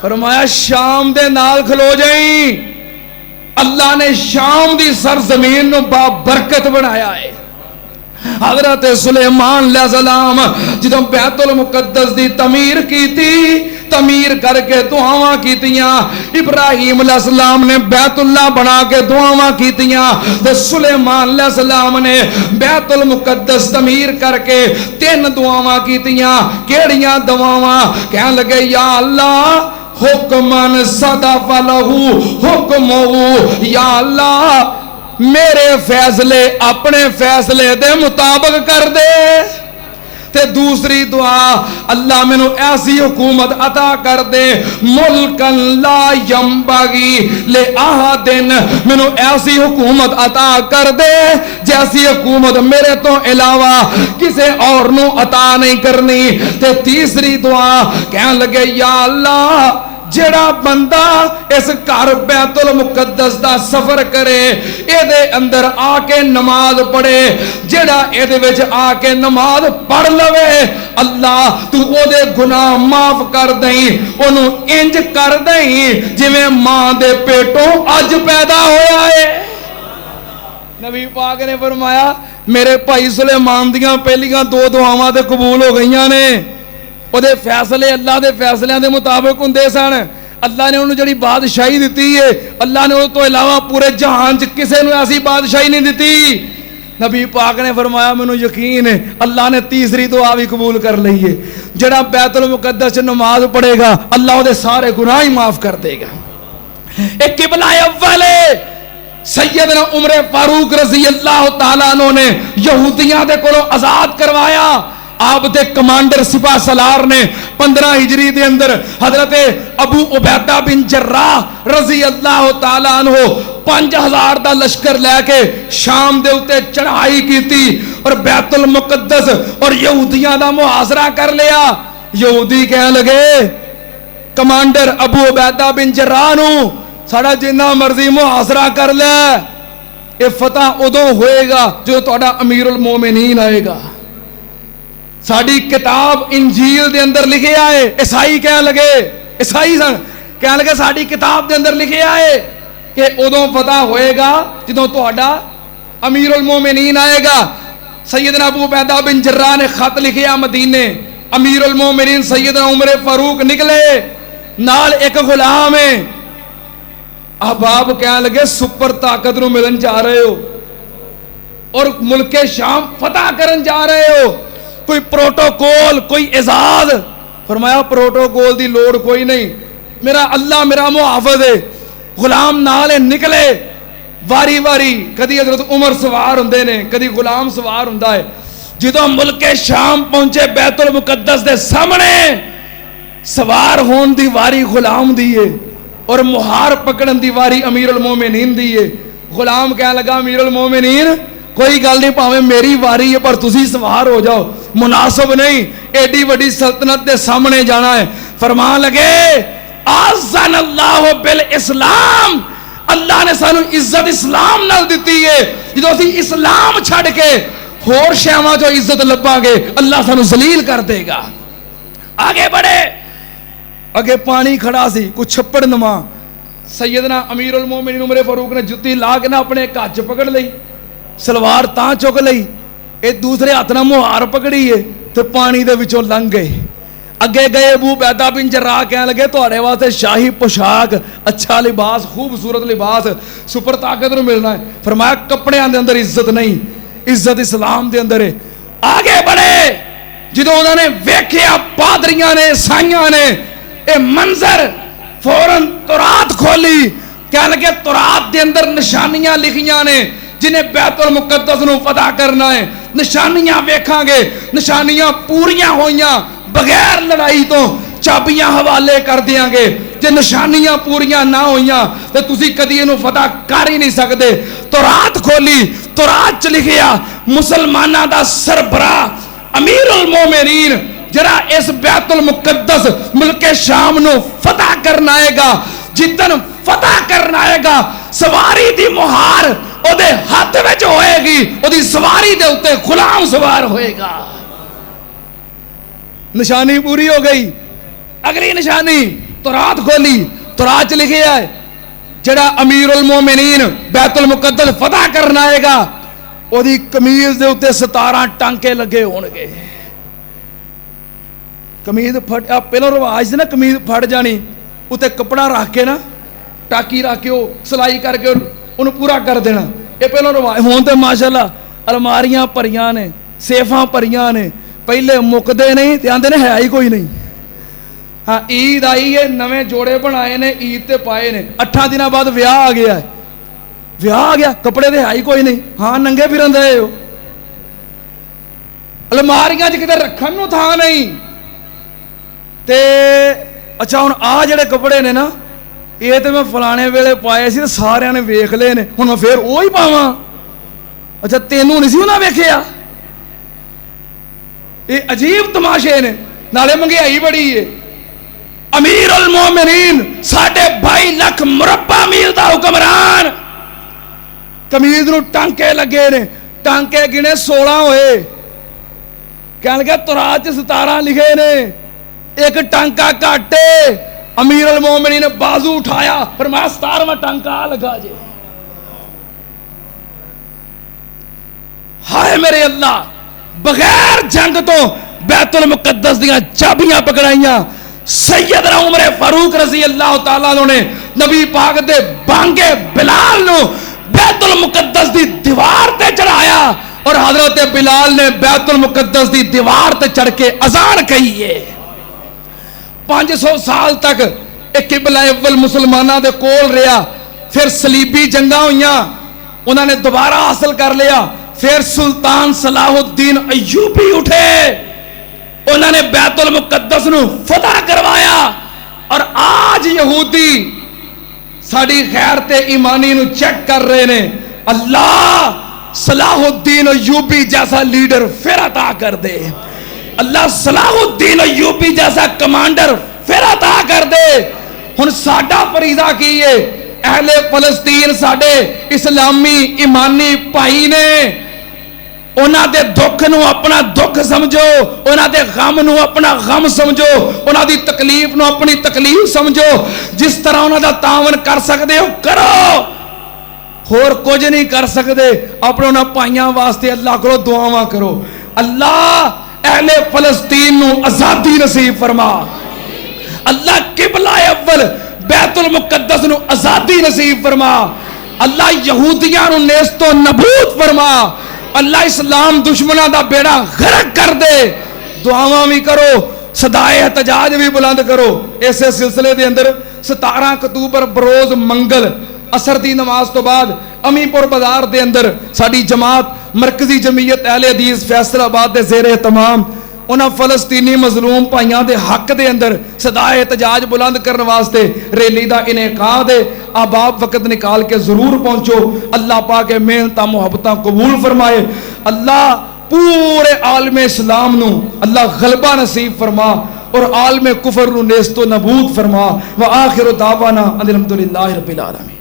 فرمایا شام دے نال کھلو جائیں. اللہ نے شام دی سرزمین نو بابرکت بنایا ہے. حضرت سلیمان علیہ السلام جدوں بیت المقدس دی تعمیر کی تھی، تعمیر کر کے دعاواں کیتیاں. ابراہیم علیہ السلام نے بیت اللہ بنا کے دعاواں کیتیاں، تے سلیمان علیہ السلام نے بیت المقدس تعمیر کر کے 3 دعاواں کیتیاں. کیڑیاں دعاواں؟ کہنے لگے یا اللہ حکمن صدف لہو حکمہو، یا اللہ میرے فیصلے اپنے فیصلے دے مطابق کر دے. تے دوسری دعا، اللہ میں نو ایسی حکومت عطا کر دے ملکن لا ینبغی لأحد، میں نو ایسی حکومت عطا کر دے جیسی حکومت میرے تو علاوہ کسے اور نو عطا نہیں کرنی. تے تیسری دعا کہنے لگے یا اللہ جڑا بندہ اس گھر بیت المقدس دا سفر کرے، اے دے اندر آ کے نماز پڑھے، جڑا اے دے وچ آ کے نماز پڑھ لوے، اللہ تو او دے گناہ معاف کر دیں، انہوں انج کر دیں جویں ماں دے پیٹوں اج پیدا ہویا ہے. نبی پاک نے فرمایا میرے بھائی سلیمان دیاں پہلیاں 2 دعاواں تے قبول ہو گئیاں نے. وہ دے فیصلے اللہ دے فیصلیاں دے مطابق ہوندے سن. اللہ نے انہوں جڑی بادشاہی دیتی ہے، اللہ نے انہوں تو علاوہ پورے جہان کسے نو ایسی بادشاہی نہیں دیتی. نبی پاک نے فرمایا مینوں یقین ہے اللہ نے تیسری دعا بھی قبول کر لی ہے. جڑا بیت المقدس نماز پڑھے گا اللہ دے سارے گناہ ہی معاف کر دے گا. ایک قبلہ اول سیدنا عمر فاروق رضی اللہ تعالیٰ عنہ نے یہودیاں دے کولوں آزاد کروایا. آپ دے کمانڈر سپاہ سالار نے 15 ہجری دے اندر حضرت ابو عبیدہ بن جراح رضی اللہ تعالیٰ عنہ 5000 دا لشکر لے کے شام دے اتے چڑھائی کی تھی اور بیت المقدس اور یہودیاں دا محاصرہ کر لیا. یہودی کہنے لگے کمانڈر ابو عبیدہ بن جراح نو ساڑا جنہ مرضی محاصرہ کر لے، یہ فتح ادوں ہوئے گا جو تہاڈا امیر المومنین آئے گا. ساڑی کتاب انجیل دے اندر لکھے آئے. عیسائی کہنے لگے، عیسائی سن کہنے لگے ساڑی کتاب دے اندر لکھے آئے کہ ادوں فتح ہوئے گا جدوں تہاڈا امیر المومنین آئے گا. سیدنا ابو عبیدہ بن جراح نے خط لکھیا مدینے. امیر المومنین سیدنا عمر فاروق نکلے، نال ایک غلام ہے. احباب کہنے لگے سپر طاقت نو ملن جا رہے ہو اور ملک شام فتح کرن جا رہے ہو، کوئی پروٹوکول کوئی اعزاز؟ فرمایا پروٹوکول دی لوڑ کوئی نہیں، میرا اللہ میرا محافظ ہے. غلام نالے نکلے واری واری، کدی حضرت عمر سوار ہوندے نے کدی غلام سوار ہوندا ہے. جدوں ملک شام پہنچے بیت المقدس دے سامنے سوار ہون دی واری غلام دی ہے اور مہار پکڑن دی واری امیر المومنین دی ہے. غلام کہنے لگا امیر المومنین کوئی گل نہیں، پاویں میری واری ہے پر تسی سوار ہو جاؤ، مناسب نہیں ایڈی وڈی سلطنت دے سامنے جانا ہے. فرمان لگے آزن اللہ بالاسلام، اللہ نے سانو عزت اسلام نال دیتی ہے. جدوں اسی اسلام چھڑ کے ہور شیواں جو عزت لباں گے اللہ سانو ذلیل کر دے گا. آگے بڑھے، اگے پانی کھڑا سی کچھ چھپڑ نما. سیدنا امیر المومنین عمر فاروق نے جتی لا کے نہ اپنے کچ پکڑ لئی، سلوار تاں چک لئی، ایک دوسرے ہاتھ نہ مہار پکڑی ہے تو پانی دے وچوں لنگ گئے. اگے گئے ابو عبیدہ بن جراح کہنے لگے تہاڈے واسطے شاہی پوشاک، اچھا لباس، خوبصورت لباس سپر طاقت نو ملنا ہے. فرمایا کپڑیاں دے اندر عزت نہیں، عزت اسلام دے اندر ہے. آگے بڑھے، جدوں انہوں نے ویکھیا پادریاں نے عیسائیاں نے اے منظر، فوراً تورات کھولی. کہنے لگے تورات دے اندر نشانیاں لکھیاں نے جنہیں بیت المقدس نو فتح کرنا ہے. نشانیاں ویکھاں گے، نشانیاں پوریاں ہوئیاں بغیر لڑائی تو چابیاں حوالے کر دیاں گے. جے نشانیاں پوریاں نہ ہوئیاں تو تسی کدی انہوں فتح کر ہی نہیں سکتے. تورات کھولی، تورات چ لکھیا مسلمانہ دا سربراہ امیر المومنین جرا اس بیت المقدس ملک شام نو فتح کرنا آئے گا، جتن فتح کرنا آئے گا سواری دی مہار او دے ہاتھ وچ ہوئے گی، او دی سواری دے اتے غلام سوار ہوئے گا. نشانی پوری ہو گئی. اگلی نشانی تورات کھولی, تورات لکھیا ہے جڑا امیر المومنین بیت المقدس فتح کرنا آئے گا وہی قمیض دے اتنے 17 ٹانکے لگے ہون گے. قمیض پھٹ پہلو رواج سے نا قمیض پھٹ جانی اتنے کپڑا رکھ کے نا ٹاکی رکھ کے سلائی کر کے انہوں پورا کر دینا. یہ پہلو رواج ہون تے ماشاءاللہ الماریاں پریاں نے, سیفاں پریاں نے, پہلے مکدے نہیں تے آندے نے ہے ہی کوئی نہیں. ہاں عید آئی ہے, نویں جوڑے بنائے نے, عید تے پائے نے, 8 دن بعد ویاہ آ گیا ہے, ویاہ آ گیا کپڑے تے ہے ہی کوئی نہیں. ہاں ننگے پھرن دے ہو, الماریاں چ کتے رکھن نو تھا نہیں تے اچھا ہن آ جڑے کپڑے نے نا یہ تے میں فلانے ویلے پائے سی تے سارے نے ویکھ لے نے, ہن میں پھر وہی پاواں. اچھا تینوں نہیں سی انہاں ویکھیا. یہ عجیب تماشے نے, نالے مہنگائی بڑی ہے. امیر المومنین 2.5 لاکھ مربع میل دا حکمران, قمیض نو ٹانکے لگے نے, ٹانکے گنے 16 ہوئے. کہنے لگے تورات 17 لکھے نے, ایک ٹانکا کاٹے. امیر المومنین نے بازو اٹھایا فرمایا 17واں ٹانکا لگا جے. ہائے میرے اللہ, بغیر جنگ تو بیت المقدس دیاں چابیاں پکڑائیاں. سیدنا عمر فاروق رضی اللہ تعالیٰ نے نبی پاک دے بانگے بلال نو بیت المقدس دی دیوار تے چڑھایا اور حضرت بلال نے بیت المقدس دی دیوار تے چڑھ کے اذان کہی ہے. 500 سال تک ایک قبلہ اول مسلمانہ دے کول رہا, پھر صلیبی جنگاں ہوئیاں, انہوں نے دوبارہ حاصل کر لیا. پھر سلطان صلاح الدین ایوبی اٹھے, انہوں نے بیت المقدس نو فتح کروایا. اور آج یہودی ساڑی غیرت ایمانی نو چیک کر رہے نے. اللہ صلاح الدین ایوبی جیسا لیڈر پھر عطا کر دے, اللہ صلاح الدین ایوبی جیسا کمانڈر پھر عطا کر دے. ہن ساڈا فریضہ کی ہے, اہل فلسطین ساڈے اسلامی ایمانی بھائی نے, انہاں دے دکھ نو اپنا دکھ سمجھو, انہاں دے غم نو اپنا غم سمجھو, انہاں دی تکلیف نو اپنی تکلیف سمجھو. جس طرح انہاں دا تعاون کر سکدے ہو کرو, اور کچھ نہیں کر سکدے اپنے انہاں پائیاں واسطے اللہ کرو دعاواں کرو. اللہ اہل فلسطین نو آزادی نصیب فرما, اللہ قبلہ اول بیت المقدس نو آزادی نصیب فرما, اللہ یہودیاں نو نیست و نبود فرما, اللہ اسلام دشمنہ دا بیڑا غرق کر دے. دعاواں بھی کرو, صدائے احتجاج بھی بلند کرو. ایسے سلسلے دے اندر 17 اکتوبر بروز منگل اثر دی نماز تو بعد امی پور بازار دے اندر ساڑی جماعت مرکزی جمعیت اہل حدیث فیصل آباد دے زیر اہتمام انہاں فلسطینی مظلوم پائیاں دے حق دے اندر صدائے احتجاج بلند کرنے واسطے ریلی دا انعقاد ہے. آپ وقت نکال کے ضرور پہنچو. اللہ پاک محنتاں محبتاں قبول فرمائے. اللہ پورے عالم اسلام نو اللہ غلبہ نصیب فرما اور عالم کفر نو نیست و نبود فرما. وآخر دعوانا الحمدللہ رب العالمین.